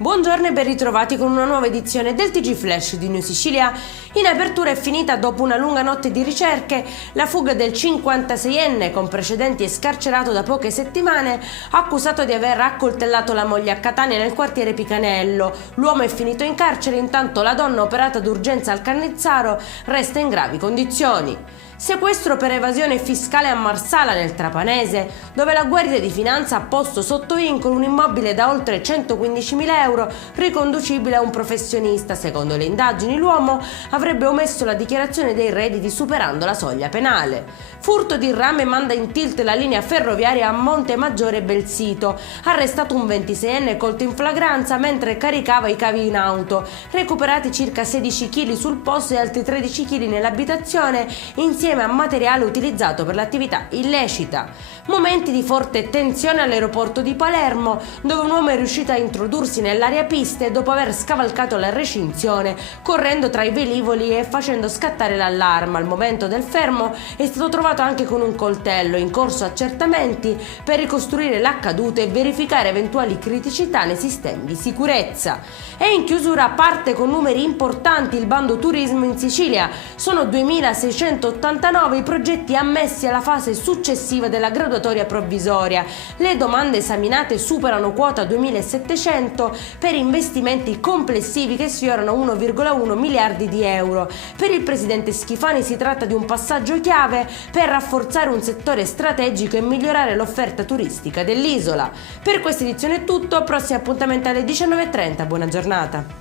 Buongiorno e ben ritrovati con una nuova edizione del TG Flash di New Sicilia. In apertura è finita, dopo una lunga notte di ricerche, la fuga del 56enne con precedenti e scarcerato da poche settimane, accusato di aver accoltellato la moglie a Catania nel quartiere Picanello. L'uomo è finito in carcere, intanto la donna, operata d'urgenza al Cannizzaro, resta in gravi condizioni. Sequestro per evasione fiscale a Marsala nel Trapanese, dove la Guardia di Finanza ha posto sotto vincolo un immobile da oltre 115.000 euro riconducibile a un professionista. Secondo le indagini l'uomo avrebbe omesso la dichiarazione dei redditi superando la soglia penale. Furto di rame manda in tilt la linea ferroviaria a Montemaggiore e Belsito. Arrestato un 26enne colto in flagranza mentre caricava i cavi in auto. Recuperati circa 16 kg sul posto e altri 13 kg nell'abitazione insieme a materiale utilizzato per l'attività illecita. Momenti di forte tensione all'aeroporto di Palermo, dove un uomo è riuscito a introdursi nell'area piste dopo aver scavalcato la recinzione, correndo tra i velivoli e facendo scattare l'allarme. Al momento del fermo è stato trovato anche con un coltello. In corso accertamenti per ricostruire l'accaduto e verificare eventuali criticità nei sistemi di sicurezza. E in chiusura parte con numeri importanti il bando turismo in Sicilia. Sono 2.689 i progetti ammessi alla fase successiva della graduatoria provvisoria. Le domande esaminate superano quota 2.700 per investimenti complessivi che sfiorano 1,1 miliardi di euro. Per il presidente Schifani si tratta di un passaggio chiave per rafforzare un settore strategico e migliorare l'offerta turistica dell'isola. Per questa edizione è tutto, prossimo appuntamento alle 19:30, buona giornata.